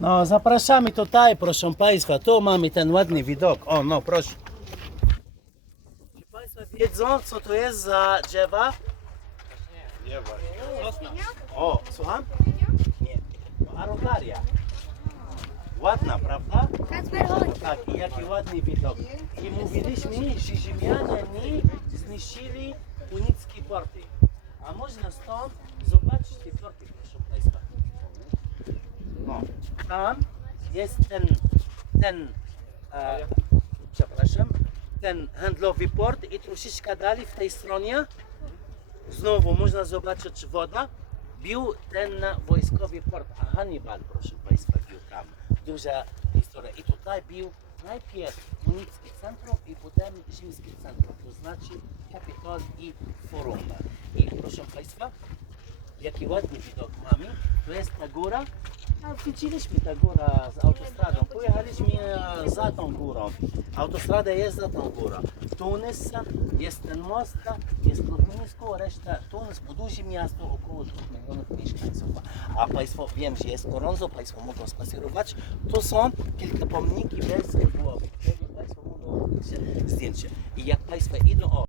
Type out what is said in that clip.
No, zapraszamy tutaj, proszę Państwa. Tu mamy ten ładny widok. O, no, proszę. Czy Państwo wiedzą, co to jest za drzewa? Nie. O, słucham? Nie. Arogaria. Ładna, prawda? Tak, i jaki ładny widok. I mówiliśmy, że Ziemianie zniszczyli unicki porty. A można stąd zobaczyć te porty, proszę Państwa. No, tam jest ten, ten, e, przepraszam, ten handlowy port i troszeczkę dalej w tej stronie znowu można zobaczyć woda. Bił ten wojskowy port, a Hannibal, proszę Państwa, bił tam. Duża historia. I tutaj bił najpierw unickie centrum i potem rzymskie centrum, to znaczy Kapitol i Forum. I proszę Państwa, jaki ładny widok mamy. To jest ta góra. A widzieliśmy ta góra z autostradą. Pojechaliśmy e, za tą górą. Autostrada jest za tą górą. Tunis jest ten most, jest lotnisko, reszta Tunis, duże miasto, około 2 milionów mieszkańców. A Państwo, wiem, że jest gorąco, Państwo mogą spacerować. Tu są kilka pomniki bez głowy. Zdjęcie. I jak Państwo idą, o,